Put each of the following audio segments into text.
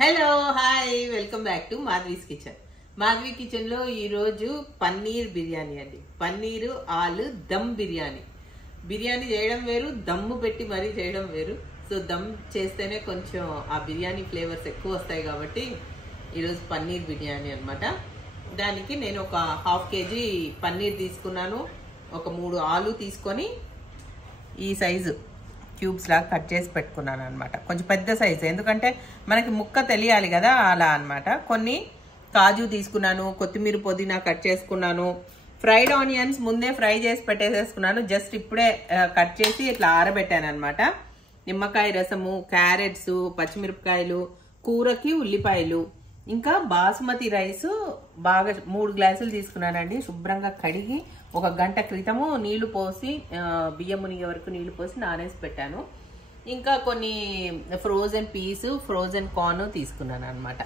Hello hi welcome back to Madhavi's kitchen. Madhavi kitchen లో ఈ రోజు పన్నీర్ బిర్యానీ అండి. పన్నీరు ఆలు దమ్ బిర్యానీ. బిర్యానీ చేయడం వేరు, దమ్ము పెట్టి మరీ చేయడం వేరు. సో దమ్ చేస్తేనే కొంచెం ఆ బిర్యానీ ఫ్లేవర్స్ ఎక్కువ వస్తాయి కాబట్టి ఈరోజు పన్నీర్ బిర్యానీ అనమాట. దానికి నేను ఒక 1/2 kg పన్నీర్ తీసుకున్నాను. ఒక 3 ఆలు తీసుకొని ఈ సైజు క్యూబ్స్ లాగా కట్ చేసి పెట్టుకున్నాను అనమాట. కొంచెం పెద్ద సైజు, ఎందుకంటే మనకి ముక్క తెలియాలి కదా, అలా అనమాట. కొన్ని కాజు తీసుకున్నాను, కొత్తిమీర పుదీనా కట్ చేసుకున్నాను. ఫ్రైడ్ ఆనియన్స్ ముందే ఫ్రై చేసి పెట్టేసేసుకున్నాను. జస్ట్ ఇప్పుడే కట్ చేసి ఇట్లా ఆరబెట్టాను అనమాట. నిమ్మకాయ రసము, క్యారెట్స్, పచ్చిమిరపకాయలు, కూరకి ఉల్లిపాయలు, ఇంకా బాస్మతి రైస్ బాగా 3 గ్లాసులు తీసుకున్నానండి. శుభ్రంగా కడిగి 1 గంట క్రితము నీళ్లు పోసి, బియ్యం మునిగే వరకు నీళ్లు పోసి నానేసి పెట్టాను. ఇంకా కొన్ని ఫ్రోజన్ పీస్, ఫ్రోజన్ కార్న్ తీసుకున్నాను అనమాట.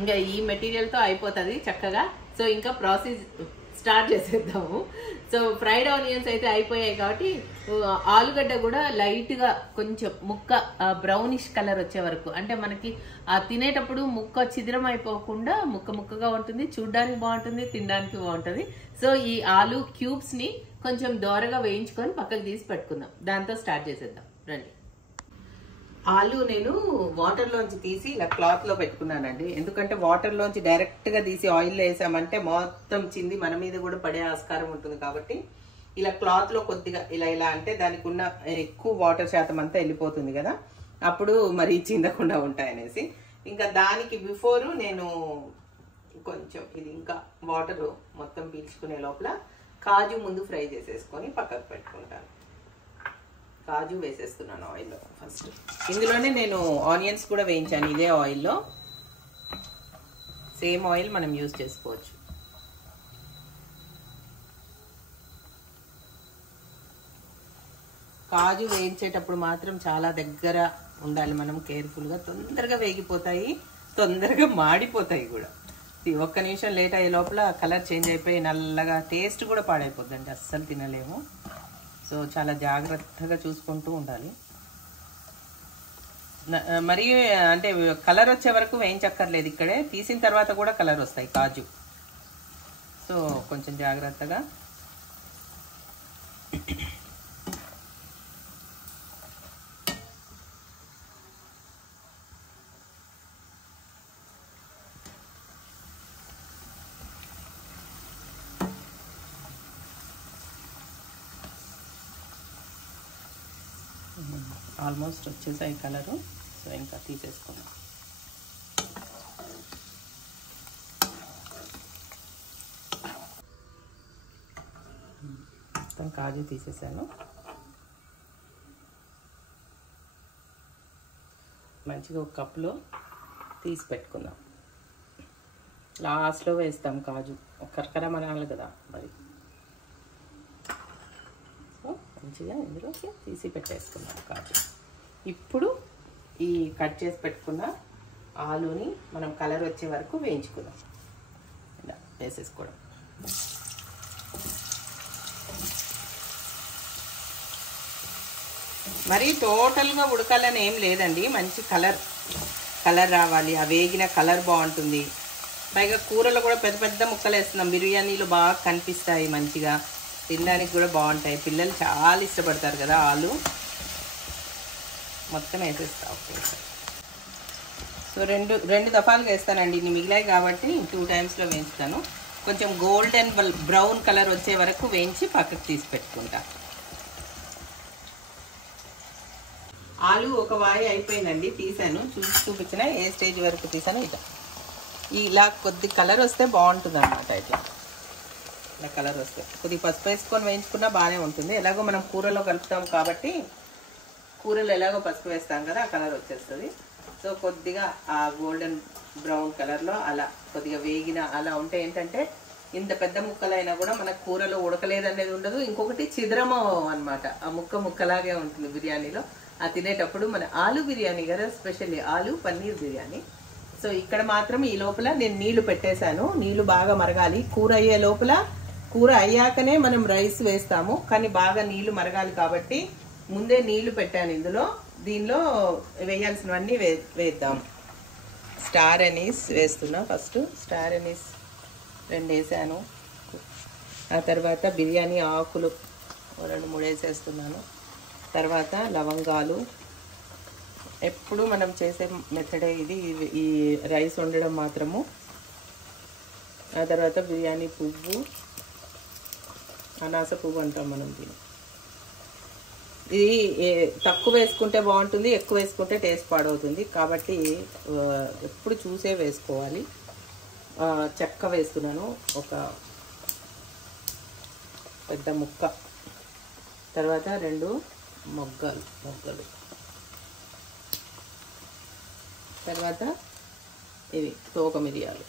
ఇంకా ఈ మెటీరియల్తో అయిపోతుంది చక్కగా. సో ఇంకా ప్రాసెస్ స్టార్ట్ చేసేద్దాము. సో ఫ్రైడ్ ఆనియన్స్ అయితే అయిపోయాయి కాబట్టి ఆలుగడ్డ కూడా లైట్గా కొంచెం ముక్క బ్రౌనిష్ కలర్ వచ్చే వరకు, అంటే మనకి తినేటప్పుడు ముక్క చిదిరం అయిపోకుండా ముక్క ముక్కగా ఉంటుంది, చూడ్డానికి బాగుంటుంది, తినడానికి బాగుంటుంది. సో ఈ ఆలు క్యూబ్స్ ని కొంచెం దోరగా వేయించుకొని పక్కకు తీసి పెట్టుకుందాం. దాంతో స్టార్ట్ చేసేద్దాం రండి. ఆలు నేను వాటర్ లోంచి తీసి ఇలా క్లాత్ లో పెట్టుకున్నానండి. ఎందుకంటే వాటర్ లోంచి డైరెక్ట్ గా తీసి ఆయిల్ లో వేసామంటే మొత్తం చింది మన మీద కూడా పడే ఆస్కారం ఉంటుంది. కాబట్టి ఇలా క్లాత్ లో కొద్దిగా ఇలా అంటే దానికి ఉన్న ఎక్కువ వాటర్ శాతం అంతా వెళ్ళిపోతుంది కదా, అప్పుడు మరి చిందకుండా ఉంటాయనేసి. ఇంకా దానికి బిఫోర్ నేను కొంచెం ఇది ఇంకా వాటర్ మొత్తం పీల్చుకునే లోపల కాజు ముందు ఫ్రై చేసేసుకొని పక్కకు పెట్టుకుంటాను. కాజు వేసేస్తున్నాను ఆయిల్లో ఫస్ట్. ఇందులోనే నేను ఆనియన్స్ కూడా వేయించాను ఇదే ఆయిల్లో. సేమ్ ఆయిల్ మనం యూజ్ చేసుకోవచ్చు. కాజు వేయించేటప్పుడు మాత్రం చాలా దగ్గర ఉండాలి మనం, కేర్ఫుల్గా. తొందరగా వేగిపోతాయి, తొందరగా మాడిపోతాయి కూడా. 1 నిమిషం లేట్ అయ్యే లోపల కలర్ చేంజ్ అయిపోయి నల్లగా, టేస్ట్ కూడా పాడైపోద్దండి, అస్సలు తినలేము. సో చాలా జాగ్రత్తగా చూసుకుంటూ ఉండాలి. మరి అంటే కలర్ వచ్చే వరకు వేయించక్కర్లేదు, ఇక్కడే తీసిన తర్వాత కూడా కలర్ వస్తాయి కాజు. సో కొంచెం జాగ్రత్తగా. ఆల్మోస్ట్ వచ్చేసాయి కలరు. సో ఇంకా తీసేసుకున్నాం. మొత్తం కాజు తీసేసాను. మంచిగా ఒక కప్లో తీసి పెట్టుకుందాం. లాస్ట్లో వేస్తాం కాజు, కరకర మనాలి కదా మరి. మంచిగా ఇందులోకి తీసి పెట్టేసుకున్నాం కాజు. ఇప్పుడు ఈ కట్ చేసి పెట్టుకున్న ఆలుని మనం కలర్ వచ్చే వరకు వేయించుకుందాం. ఇలా వేసేసుకోవడం. మరి టోటల్గా ఉడకాలని ఏం లేదండి, మంచి కలర్ రావాలి. ఆ వేగిన కలర్ బాగుంటుంది. పైగా కూరలో కూడా పెద్ద పెద్ద ముక్కలు వేస్తున్నాం, బిర్యానీలో బాగా కనిపిస్తాయి, మంచిగా తినడానికి కూడా బాగుంటాయి. పిల్లలు చాలా ఇష్టపడతారు కదా ఆలు. మొత్తం వేసేస్తా. ఓకే, సో రెండు దఫాలుగా వేస్తానండి. ఇన్ని మిగిలాయి కాబట్టి 2 టైమ్స్లో వేయించుతాను. కొంచెం గోల్డెన్ బ్రౌన్ కలర్ వచ్చే వరకు వేయించి పక్కకు తీసి పెట్టుకుంటా. ఆలు ఒక వాయి అయిపోయిందండి, తీసాను. చూపించిన ఏ స్టేజ్ వరకు తీసాను. ఇలా కొద్ది కలర్ వస్తే బాగుంటుంది అనమాట. ఇలా కలర్ వస్తే కొద్దిగా పసుపు వేసుకొని వేయించుకున్నా బాగానే ఉంటుంది. ఎలాగో మనం కూరలో కలుపుతాం కాబట్టి, కూరలో ఎలాగో పసుపు వేస్తాం కదా, ఆ కలర్ వచ్చేస్తుంది. సో కొద్దిగా ఆ గోల్డెన్ బ్రౌన్ కలర్లో అలా కొద్దిగా వేగిన అలా ఉంటే ఏంటంటే ఇంత పెద్ద ముక్కలైనా కూడా మనకు కూరలో ఉడకలేదనేది ఉండదు. ఇంకొకటి చిద్రమో అనమాట, ఆ ముక్కలాగే ఉంటుంది బిర్యానీలో. ఆ తినేటప్పుడు మన ఆలు బిర్యానీ కదా, స్పెషల్లీ ఆలు పన్నీర్ బిర్యానీ. సో ఇక్కడ మాత్రం ఈ లోపల నేను నీళ్లు పెట్టేశాను. నీళ్లు బాగా మరగాలి. కూర అయ్యే లోపల, కూర అయ్యాకనే మనం రైస్ వేస్తాము, కానీ బాగా నీళ్లు మరగాలి కాబట్టి ముందే నీళ్లు పెట్టాను ఇందులో. దీనిలో వేయాల్సినవన్నీ వేద్దాం. స్టార్ అనీస్ వేస్తున్నా. ఫస్ట్ స్టార్ అనీస్ 2 వేసాను. ఆ తర్వాత బిర్యానీ ఆకులు 2-3 వేసేస్తున్నాను. తర్వాత లవంగాలు. ఎప్పుడు మనం చేసే మెథడే ఇది, ఈ రైస్ వండడం మాత్రము. ఆ తర్వాత బిర్యానీ పువ్వు, అనాస పువ్వు అంటాం మనం దీన్ని. ఇది తక్కువ వేసుకుంటే బాగుంటుంది, ఎక్కువ వేసుకుంటే టేస్ట్ పాడవుతుంది. కాబట్టి ఎప్పుడు చూసే వేసుకోవాలి. చెక్క వేస్తున్నాను, ఒక పెద్ద ముక్క. తర్వాత 2 మొగ్గలు. తర్వాత ఇవి తోక మిరియాలు.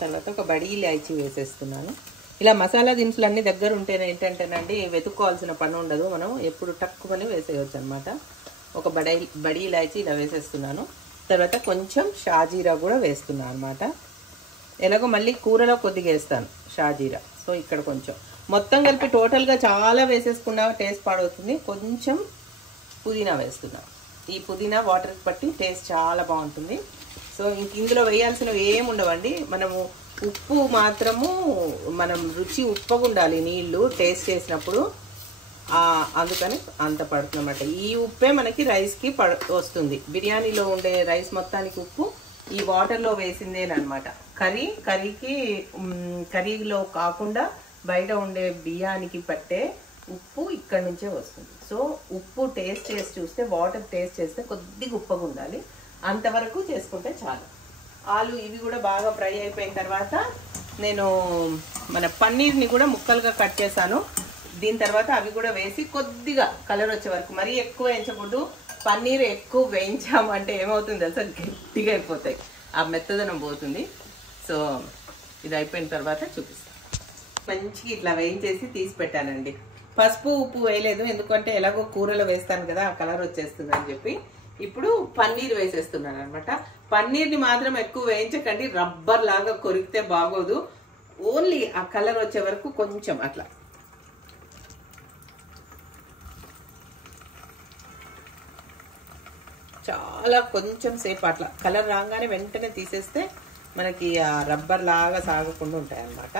తర్వాత ఒక బడి ఇలాచీ వేసేస్తున్నాను. ఇలా మసాలా దినుసులు అన్నీ దగ్గర ఉంటేనే ఏంటంటేనండి వెతుక్కోవాల్సిన పని ఉండదు, మనం ఎప్పుడు టక్కుమని వేసేయచ్చు అనమాట. ఒక బడి ఇలాచీ ఇలా వేసేస్తున్నాను. తర్వాత కొంచెం షాజీరా కూడా వేస్తున్నాను అనమాట. ఎలాగో మళ్ళీ కూరలో కొద్దిగా వేస్తాను షాజీరా. సో ఇక్కడ కొంచెం మొత్తం కలిపి టోటల్గా చాలా వేసేసుకున్నా టేస్ట్ పాడవుతుంది. కొంచెం పుదీనా వేస్తున్నాను. ఈ పుదీనా వాటర్కి పట్టి టేస్ట్ చాలా బాగుంటుంది. సో ఇందులో వేయాల్సినవి ఏమి ఉండవండి. మనము ఉప్పు మాత్రము, మనం రుచి ఉప్పగా ఉండాలి నీళ్ళు టేస్ట్ చేసినప్పుడు, అందుకని అంత పడుతుందన్నమాట. ఈ ఉప్పే మనకి రైస్కి వస్తుంది. బిర్యానీలో ఉండే రైస్ మొత్తానికి ఉప్పు ఈ వాటర్లో వేసిందేనమాట. కర్రీలో కాకుండా బయట ఉండే బియ్యానికి పట్టే ఉప్పు ఇక్కడ నుంచే వస్తుంది. సో ఉప్పు టేస్ట్ చేసి చూస్తే, వాటర్ టేస్ట్ చేస్తే కొద్దిగా ఉప్పగా ఉండాలి. అంతవరకు చేసుకుంటే చాలు. ఆలు ఇవి కూడా బాగా ఫ్రై అయిపోయిన తర్వాత నేను మన పన్నీర్ని కూడా ముక్కలుగా కట్ చేశాను. దీని తర్వాత అవి కూడా వేసి కొద్దిగా కలర్ వచ్చే వరకు, మరీ ఎక్కువ వేయించకూడదు. పన్నీర్ ఎక్కువ వేయించామంటే ఏమవుతుంది అసలు గట్టిగా అయిపోతాయి, ఆ మెత్తదనం పోతుంది. సో ఇది అయిపోయిన తర్వాత చూపిస్తాను. మంచిగా ఇట్లా వేయించేసి తీసి పెట్టానండి. పసుపు ఉప్పు వేయలేదు, ఎందుకంటే ఎలాగో కూరలో వేస్తాను కదా, ఆ కలర్ వచ్చేస్తుంది అని చెప్పి. ఇప్పుడు పన్నీర్ వేసేస్తున్నాను అనమాట. పన్నీర్ని మాత్రం ఎక్కువ వేయించకండి, రబ్బర్ లాగా కొరికితే బాగోదు. ఓన్లీ ఆ కలర్ వచ్చే వరకు కొంచెం అట్లా చాలా కొంచెం సేపు అట్లా కలర్ రాగానే వెంటనే తీసేస్తే మనకి ఆ రబ్బర్ లాగా సాగకుండా ఉంటాయి అన్నమాట.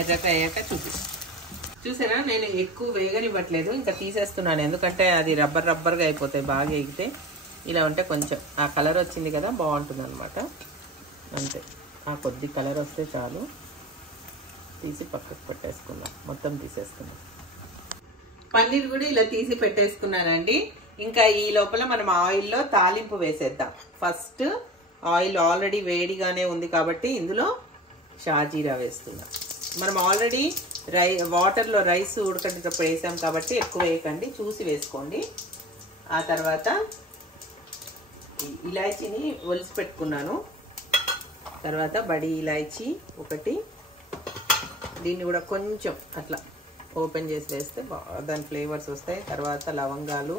ఎర్రగా అయ్యాక చూసారా, నేను ఎక్కువ వేగనివ్వట్లేదు, ఇంకా తీసేస్తున్నాను. ఎందుకంటే అది రబ్బర్గా అయిపోతాయి బాగా ఎగితే. ఇలా ఉంటే కొంచెం ఆ కలర్ వచ్చింది కదా, బాగుంటుంది అనమాట. అంతే, ఆ కొద్ది కలర్ వస్తే చాలు. తీసి పక్కకు పెట్టేసుకున్నాం, మొత్తం తీసేసుకున్నాం. పన్నీర్ కూడా ఇలా తీసి పెట్టేసుకున్నానండి. ఇంకా ఈ లోపల మనం ఆయిల్లో తాలింపు వేసేద్దాం. ఫస్ట్ ఆయిల్ ఆల్రెడీ వేడిగానే ఉంది కాబట్టి ఇందులో షాజీరా వేస్తున్నాం. మనం ఆల్రెడీ వాటర్లో రైస్ ఉడకటప్పుడు వేసాం కాబట్టి ఎక్కువ వేయకండి, చూసి వేసుకోండి. ఆ తర్వాత ఇలాచీని ఒలిసి పెట్టుకున్నాను. తర్వాత బడి ఇలాచీ ఒకటి, దీన్ని కూడా కొంచెం అట్లా ఓపెన్ చేసి వేస్తే దాని ఫ్లేవర్స్ వస్తాయి. తర్వాత లవంగాలు,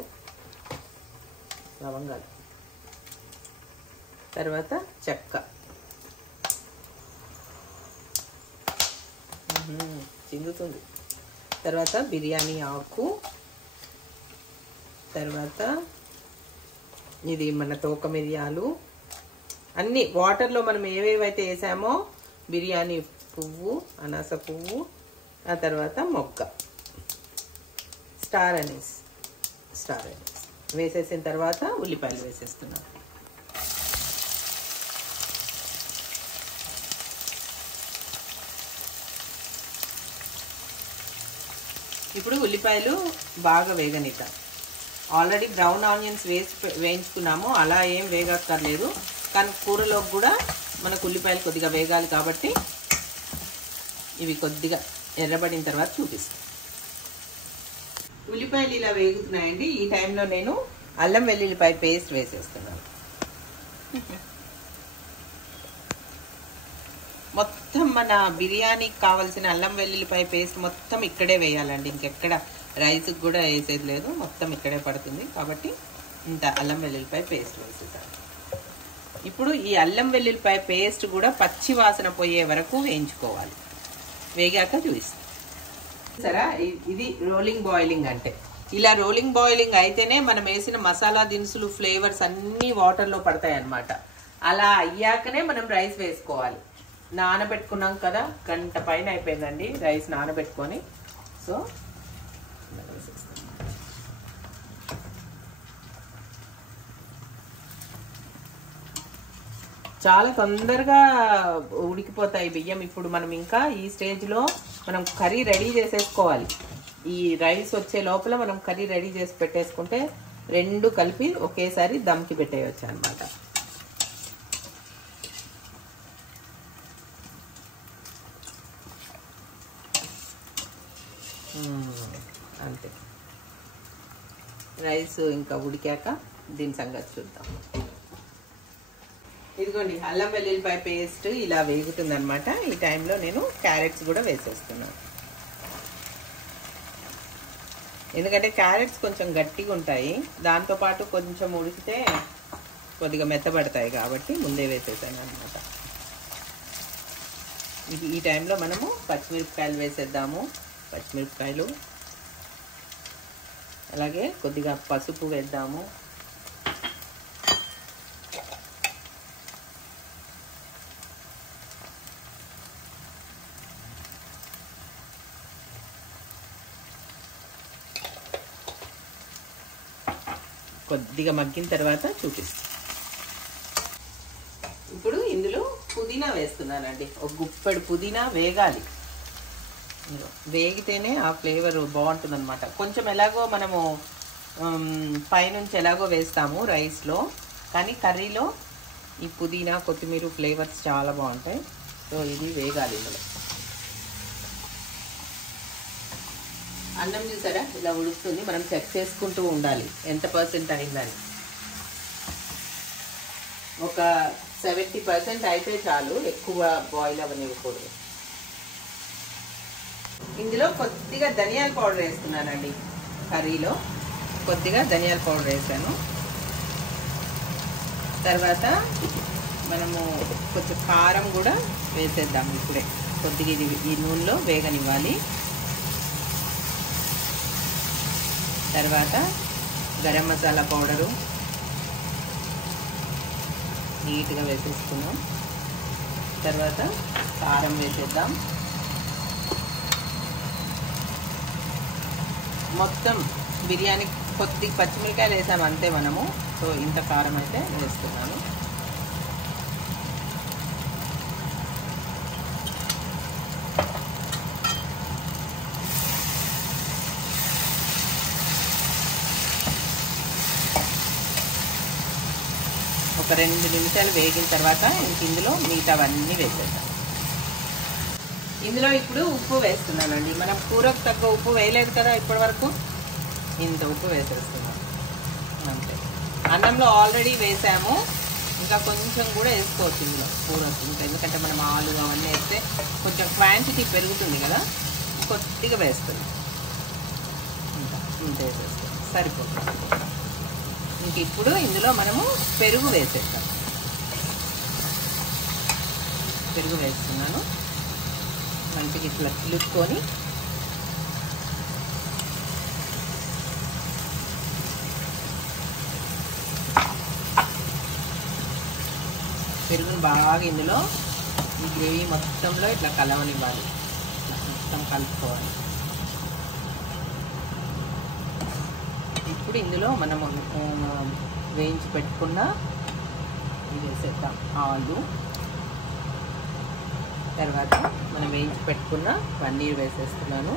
తర్వాత చెక్క, చిందుతుంది. తర్వాత బిర్యానీ ఆకు, తర్వాత ఇది మన తోక మిరియాలు. అన్ని వాటర్లో మనం ఏవేవైతే వేసామో, బిర్యానీ పువ్వు, అనాస పువ్వు, ఆ తర్వాత మొగ్గ, స్టార్ అనీస్ వేసేసిన తర్వాత ఉల్లిపాయలు వేసేస్తున్నాను. ఇప్పుడు ఉల్లిపాయలు బాగా వేగనిద్దాం. ఆల్రెడీ బ్రౌన్ ఆనియన్స్ వేయించుకున్నాము, అలా ఏం వేగక్కర్లేదు. కానీ కూరలో కూడా మనకు ఉల్లిపాయలు కొద్దిగా వేగాలి కాబట్టి ఇవి కొద్దిగా ఎర్రబడిన తర్వాత చూపిస్తాను. ఉల్లిపాయలు ఇలా వేగుతున్నాయండి. ఈ టైంలో నేను అల్లం వెల్లుల్లిపాయ పేస్ట్ వేసేస్తున్నాను. మొత్తం మన బిర్యానీకి కావాల్సిన అల్లం వెల్లుల్లిపాయ పేస్ట్ మొత్తం ఇక్కడే వేయాలండి, ఇంకెక్కడ రైస్కి కూడా వేసేది లేదు, మొత్తం ఇక్కడే పడుతుంది. కాబట్టి ఇంత అల్లం వెల్లుల్లిపాయ పేస్ట్ వేసేసాను. ఇప్పుడు ఈ అల్లం వెల్లుల్లిపాయ పేస్ట్ కూడా పచ్చి వాసన పోయే వరకు వేయించుకోవాలి. వేగాక చూపిస్తాను. సరే, ఇది రోలింగ్ బాయిలింగ్ అంటే. ఇలా రోలింగ్ బాయిలింగ్ అయితేనే మనం వేసిన మసాలా దినుసులు ఫ్లేవర్స్ అన్నీ వాటర్లో పడతాయి అన్నమాట. అలా అయ్యాకనే మనం రైస్ వేసుకోవాలి. నానబెట్టుకున్నాం కదా, గంట పైన అయిపోయిందండి రైస్ నానబెట్టుకొని. సో చాలా తొందరగా ఉడికిపోతాయి బియ్యం. ఇప్పుడు మనం ఇంకా ఈ స్టేజ్లో మనం కర్రీ రెడీ చేసేసుకోవాలి. ఈ రైస్ వచ్చే లోపల మనం కర్రీ రెడీ చేసి పెట్టేసుకుంటే రెండు కలిపి ఒకేసారి దమ్కి పెట్టేయచ్చు అన్నమాట. అంతే, రైస్ ఇంకా ఉడికాక దీని సంగతి చూద్దాం. ఇదిగోండి అల్లం వెల్లుల్లిపాయ పేస్ట్ ఇలా వేగుతుంది అనమాట. ఈ టైంలో నేను క్యారెట్స్ కూడా వేసేస్తున్నాను. ఎందుకంటే క్యారెట్స్ కొంచెం గట్టిగా ఉంటాయి, దాంతోపాటు కొంచెం ఉడికితే కొద్దిగా మెత్తబడతాయి కాబట్టి ముందే వేసేసాను అనమాట. ఈ టైంలో మనము పచ్చిమిరపకాయలు వేసేద్దాము. పచ్చిమిరపకాయలు, అలాగే కొద్దిగా పసుపు వేద్దాము. కొద్దిగా మగ్గిన తర్వాత చూపిస్తాను. ఇప్పుడు ఇందులో పుదీనా వేస్తున్నానండి. ఒక గుప్పెడు పుదీనా వేగాలి. వేగితేనే ఆ ఫ్లేవర్ బాగుంటుంది అనమాట. కొంచెం ఎలాగో మనము పైనుంచి ఎలాగో వేస్తాము రైస్లో, కానీ కర్రీలో ఈ పుదీనా కొత్తిమీర ఫ్లేవర్స్ చాలా బాగుంటాయి. సో ఇది వేగాలి. ఇందులో అన్నం చూసారా ఇలా ఉడుకుతుంది. మనం చెక్ చేసుకుంటూ ఉండాలి ఎంత పర్సెంట్ అయిందని. ఒక 70% అయితే చాలు, ఎక్కువ బాయిల్ అవ్వనివ్వకూడదు. ఇందులో కొద్దిగా ధనియాల పౌడర్ వేస్తున్నానండి. కర్రీలో కొద్దిగా ధనియాల పౌడర్ వేసాను. తర్వాత మనము కొంచెం కారం కూడా వేసేద్దాం. ఇప్పుడే కొద్దిగా ఇది ఈ నూనెలో వేగనివ్వాలి. తర్వాత గరం మసాలా పౌడరు నీట్గా వేసేసుకున్నాం. తర్వాత కారం వేసేద్దాం. మొత్తం బిర్యానీ కొద్దిగా పచ్చిమిరకాయలు వేసాము అంతే మనము. సో ఇంత కారం అయితే వేస్తున్నాను. ఒక 2 నిమిషాలు వేగిన తర్వాత ఇందులో మిగతావన్నీ వేసేద్దాం. ఇందులో ఇప్పుడు ఉప్పు వేస్తున్నానండి. మనం కూరకు తగ్గ ఉప్పు వేయలేదు కదా ఇప్పటి వరకు, ఇంత ఉప్పు వేసేస్తున్నాం అంతే. అన్నంలో ఆల్రెడీ వేసాము, ఇంకా కొంచెం కూడా వేసుకోవచ్చు ఇందులో కూరకు. ఇంకా ఎందుకంటే మనం ఆలు అవన్నీ వేస్తే కొంచెం క్వాంటిటీ పెరుగుతుంది కదా, కొద్దిగా వేస్తుంది. ఇంకా ఇంత వేసేస్తాం సరిపోతుంది. ఇంక ఇప్పుడు ఇందులో మనము పెరుగు వేసేస్తాం. పెరుగు వేస్తున్నాను. మంచిగా ఇట్లా చిలుక్కొని పెరుగును బాగా ఇందులో ఈ గ్రేవీ మొత్తంలో ఇట్లా కలవనివ్వాలి. మొత్తం కలుపుకోవాలి. ఇప్పుడు ఇందులో మనము వేయించి పెట్టుకున్న ఇది వేసేద్దాం ఆలు. తర్వాత మనం వేయించి పెట్టుకున్న పన్నీర్ వేసేస్తున్నాను.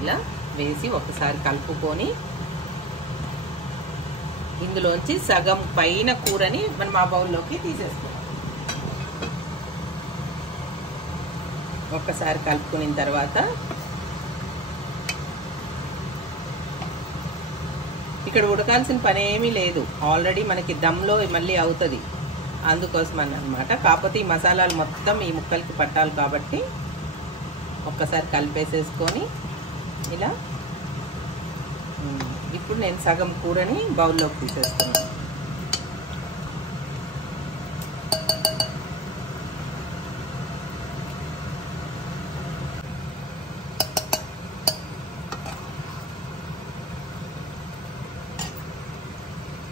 ఇలా వేసి ఒకసారి కలుపుకొని ఇందులోంచి సగం పైన కూరని మనం ఆ బౌల్లోకి తీసేసుకున్నాం. ఒక్కసారి కలుపుకున్న తర్వాత ఇక్కడ ఉడకాల్సిన పని ఏమీ లేదు, ఆల్రెడీ మనకి దమ్లో మళ్ళీ అవుతుంది. అందుకోసం అన్నమాట. కాకపోతే ఈ మసాలాలు మొత్తం ఈ ముక్కలకి పట్టాలి కాబట్టి ఒక్కసారి కలిపేసేసుకొని ఇలా ఇప్పుడు నేను సగం కూరని బౌల్లోకి తీసేస్తున్నాను.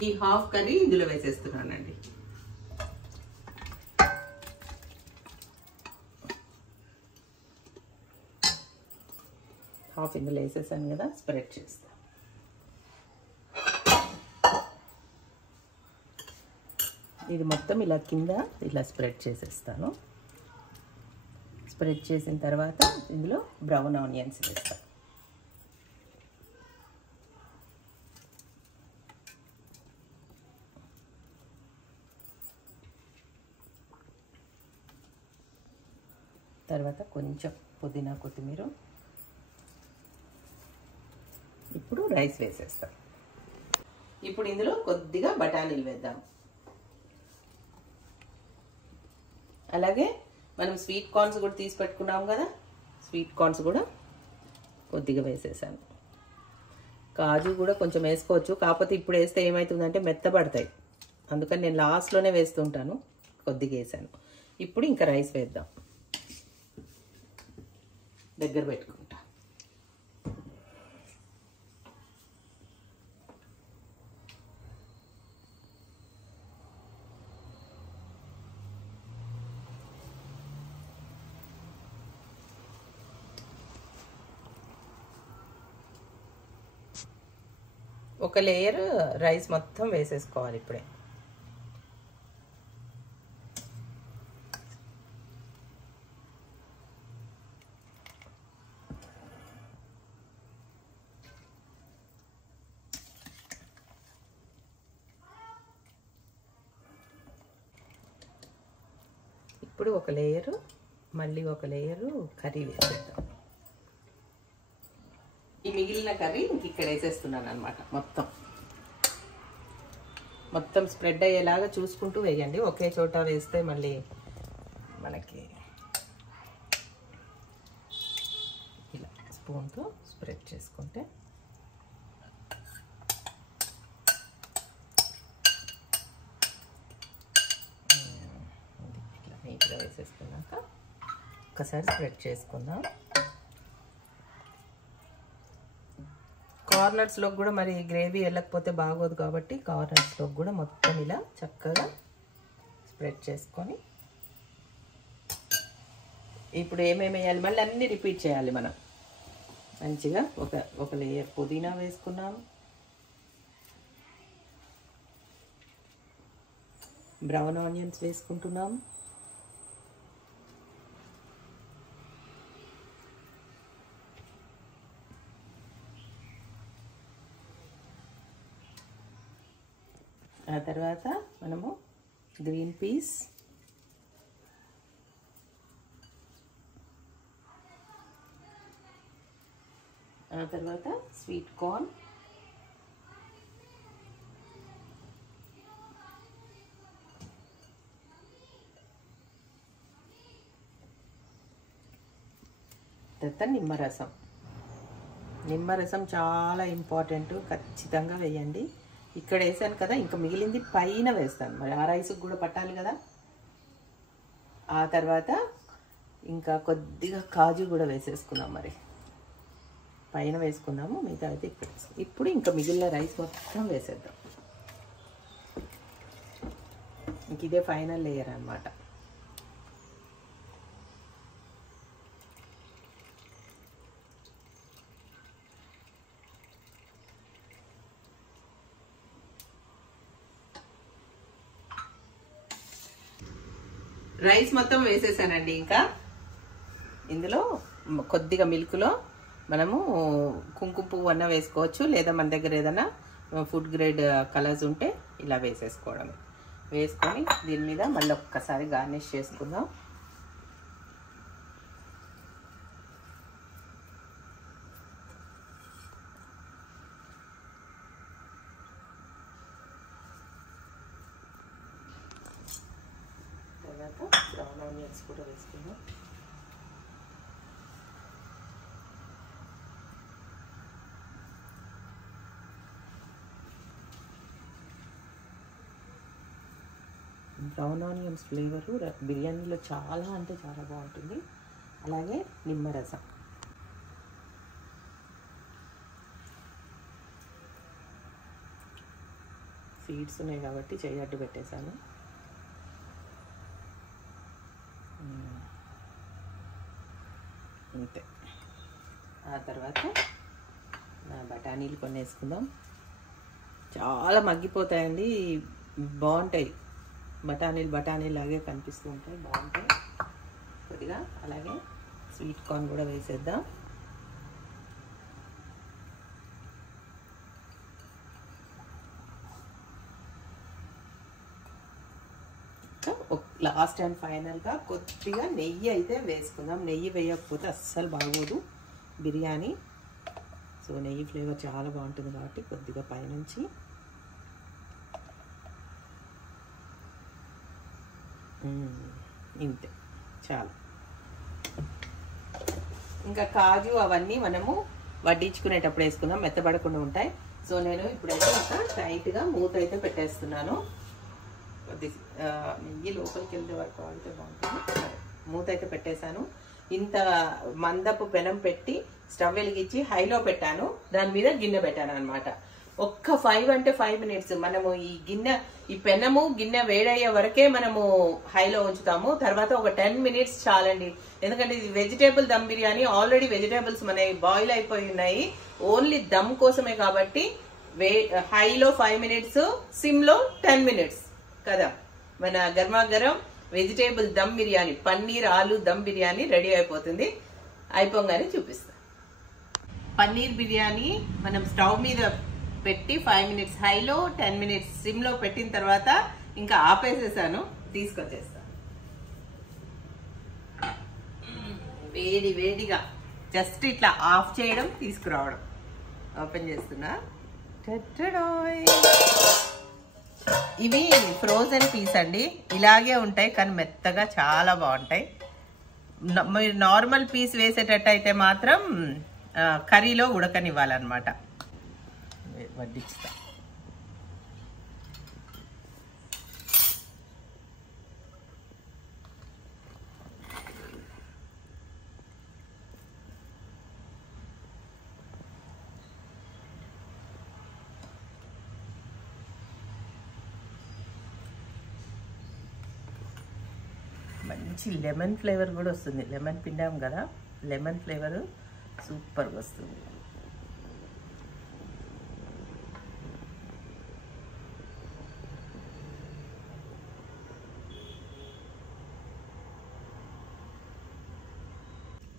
ఈ హాఫ్ కర్రీ ఇందులో వేసేస్తున్నానండి. హాఫ్ ఇందులో వేసేసాను కదా, స్ప్రెడ్ చేస్తాను. ఇది మొత్తం ఇలా కింద ఇలా స్ప్రెడ్ చేసేస్తాను. స్ప్రెడ్ చేసిన తర్వాత ఇందులో బ్రౌన్ ఆనియన్స్ వేస్తాను. తర్వాత కొంచెం పుదీనా, కొత్తిమీర. ఇప్పుడు రైస్ వేసేస్తాం. ఇప్పుడు ఇందులో కొద్దిగా బఠానీలు వేద్దాం. అలాగే మనం స్వీట్ కార్న్స్ కూడా తీసి పెట్టుకున్నాం కదా, స్వీట్ కార్న్స్ కూడా కొద్దిగా వేసేసాను. కాజు కూడా కొంచెం వేసుకోవచ్చు, కాకపోతే ఇప్పుడు వేస్తే ఏమవుతుందంటే మెత్తబడతాయి, అందుకని నేను లాస్ట్లోనే వేస్తుంటాను. కొద్దిగా వేసాను. ఇప్పుడు ఇంకా రైస్ వేద్దాం. దగ్గర పెట్టుకుంటా. ఒక లేయర్ రైస్ మొత్తం వేసేసుకోవాలి ఇప్పుడే. ఇప్పుడు ఒక లేయరు, మళ్ళీ ఒక లేయరు కర్రీ వేసేద్దాం. ఈ మిగిలిన కర్రీ ఇక్కడ వేసేస్తున్నాను అనమాట. మొత్తం స్ప్రెడ్ అయ్యేలాగా చూసుకుంటూ వేయండి. ఒకే చోట వేస్తే మళ్ళీ మనకి ఇలా స్పూన్తో స్ప్రెడ్ చేసుకుంటే ఇట్లా నీట్గా వేసేసుకున్నాక ఒకసారి స్ప్రెడ్ చేసుకుందాం. కార్నర్స్లో కూడా మరి గ్రేవీ వెళ్ళకపోతే బాగోదు కాబట్టి కార్నర్స్లో కూడా మొత్తం ఇలా చక్కగా స్ప్రెడ్ చేసుకొని ఇప్పుడు ఏమేమి వేయాలి మళ్ళీ అన్నీ రిపీట్ చేయాలి మనం. మంచిగా ఒక లేయర్ పుదీనా వేసుకున్నాం, బ్రౌన్ ఆనియన్స్ వేసుకుంటున్నాం, ఆ తర్వాత మనము గ్రీన్ పీస్, ఆ తర్వాత స్వీట్ కార్న్, తర్వాత నిమ్మరసం. నిమ్మరసం చాలా ఇంపార్టెంట్, ఖచ్చితంగా వేయండి. ఇక్కడ వేసాను కదా, ఇంకా మిగిలింది పైన వేస్తాను, మరి ఆ రైస్కి కూడా పట్టాలి కదా. ఆ తర్వాత ఇంకా కొద్దిగా కాజు కూడా వేసేసుకున్నాం, మరి పైన వేసుకుందాము, మిగతా అయితే ఇప్పుడు ఇంకా మిగిలిన రైస్ మొత్తం వేసేద్దాం. ఇంక ఇదే ఫైనల్ లేయర్ అన్నమాట. రైస్ మొత్తం వేసేసానండి. ఇంకా ఇందులో కొద్దిగా మిల్క్లో మనము కుంకుమ పువ్వు అన్న వేసుకోవచ్చు, లేదా మన దగ్గర ఏదైనా ఫుడ్ గ్రేడ్ కలర్స్ ఉంటే ఇలా వేసేసుకోవడం. వేసుకొని దీని మీద మళ్ళీ ఒక్కసారి గార్నిష్ చేసుకుందాం. తర్వాత బ్రౌన్ ఆనియన్స్ కూడా వేసుకుందాం. బ్రౌన్ ఆనియన్స్ ఫ్లేవరు బిర్యానీలో చాలా అంటే చాలా బాగుంటుంది. అలాగే నిమ్మరసం. సీడ్స్ ఉన్నాయి కాబట్టి చెయ్యి అడ్డు పెట్టేశాను. అంతే. ఆ తర్వాత బఠానీలు కొన్ని వేసుకుందాం. చాలా మగ్గిపోతాయండి, బాగుంటాయి. బఠానీలు లాగే కనిపిస్తూ ఉంటాయి, బాగుంటాయి కొద్దిగా. అలాగే స్వీట్ కార్న్ కూడా వేసేద్దాం. లాస్ట్ అండ్ ఫైనల్గా కొద్దిగా నెయ్యి అయితే వేసుకుందాం. నెయ్యి వేయకపోతే అస్సలు బాగోదు బిర్యానీ. సో నెయ్యి ఫ్లేవర్ చాలా బాగుంటుంది కాబట్టి కొద్దిగా పైనుంచి. ఇంతే చాలు. ఇంకా కాజు అవన్నీ మనము వడ్డించుకునేటప్పుడు వేసుకుందాం, మెత్తబడకుండా ఉంటాయి. సో నేను ఇప్పుడైతే ఒక టైట్గా మూత అయితే పెట్టేస్తున్నాను. నెయ్యి లోపలికి వెళ్ళే వరకు అయితే బాగుంటుంది. మూత అయితే పెట్టేశాను. ఇంత మందపు పెనం పెట్టి స్టవ్ వెలిగించి హైలో పెట్టాను. దాని మీద గిన్నె పెట్టాను అనమాట. ఒక్క 5 minutes మనము ఈ పెనము గిన్నె వేడయ్యే వరకే మనము హైలో ఉంచుతాము. తర్వాత ఒక 10 minutes చాలండి. ఎందుకంటే ఇది vegetable dum biryani. Already vegetables మన బాయిల్ అయిపోయి ఉన్నాయి, ఓన్లీ దమ్ కోసమే. కాబట్టి హైలో 5 minutes, సిమ్లో 10 minutes కదా. మన గర్మాగరం వెజిటేబుల్ దమ్ బిర్యానీ, పన్నీర్ ఆలు దమ్ బిర్యానీ రెడీ అయిపోతుంది. అయిపోగానే చూపిస్తా. పన్నీర్ బిర్యానీ మనం స్టవ్ మీద పెట్టి 5 minutes హైలో, 10 minutes సిమ్లో పెట్టిన తర్వాత ఇంకా ఆపేసేసాను. తీసుకొచ్చేస్తాను వేడిగా. జస్ట్ ఇట్లా ఆఫ్ చేయడం, తీసుకురావడం. ఓపెన్ చేస్తున్నా. ఇవి ఫ్రోజన్ పీస్ అండి. ఇలాగే ఉంటాయి కానీ మెత్తగా చాలా బాగుంటాయి. మీరు నార్మల్ పీస్ వేసేటట్టు అయితే మాత్రం కర్రీలో ఉడకనివ్వాలన్నమాట. వడ్డిస్తా. మంచి లెమన్ ఫ్లేవర్ కూడా వస్తుంది. లెమన్ పిండాం కదా, లెమన్ ఫ్లేవర్ సూపర్గా వస్తుంది.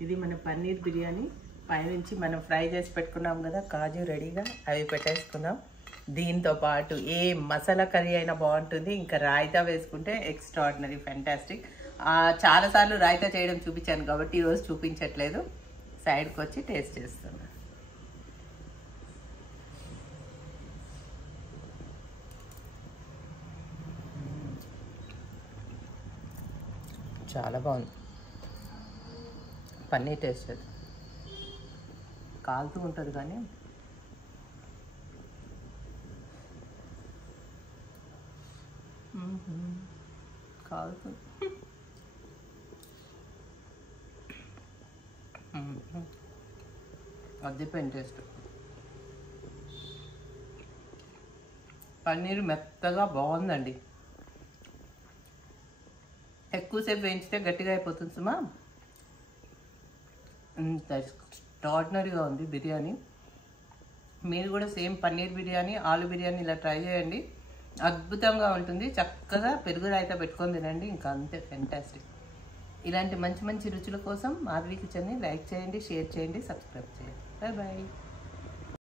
ఇది మన పన్నీర్ బిర్యానీ. పైనుంచి మనం ఫ్రై చేసి పెట్టుకున్నాం కదా కాజు రెడీగా, అవి పెట్టేసుకుందాం. దీంతో పాటు ఏ మసాలా కర్రీ అయినా బాగుంటుంది. ఇంకా రాయితా వేసుకుంటే ఎక్స్ట్రాడినరీ, ఫ్యాంటాస్టిక్. చాలాసార్లు రాయితా చేయడం చూపించాను కాబట్టి ఈరోజు చూపించట్లేదు. సైడ్కి వచ్చి టేస్ట్ చేస్తున్నా. చాలా బాగుంది. పన్నీర్ టేస్ట్ అది కాలుతూ ఉంటుంది కానీ కాలుతుంది. అద్దెపోయిన టేస్ట్. పన్నీర్ మెత్తగా బాగుందండి. ఎక్కువసేపు వేయించితే గట్టిగా అయిపోతుంది సుమా. ఎక్స్ట్రాడినరీగా ఉంది బిర్యానీ. మీరు కూడా సేమ్ పన్నీర్ బిర్యానీ, ఆలు బిర్యానీ ఇలా ట్రై చేయండి. అద్భుతంగా ఉంటుంది. చక్కగా పెరుగు రాయితా పెట్టుకొని తినండి. ఇంకా అంతే ఫ్యాంటాస్టిక్. ఇలాంటి మంచి మంచి రుచుల కోసం మాధవి కిచెన్ని లైక్ చేయండి, షేర్ చేయండి, సబ్స్క్రైబ్ చేయండి. Bye bye.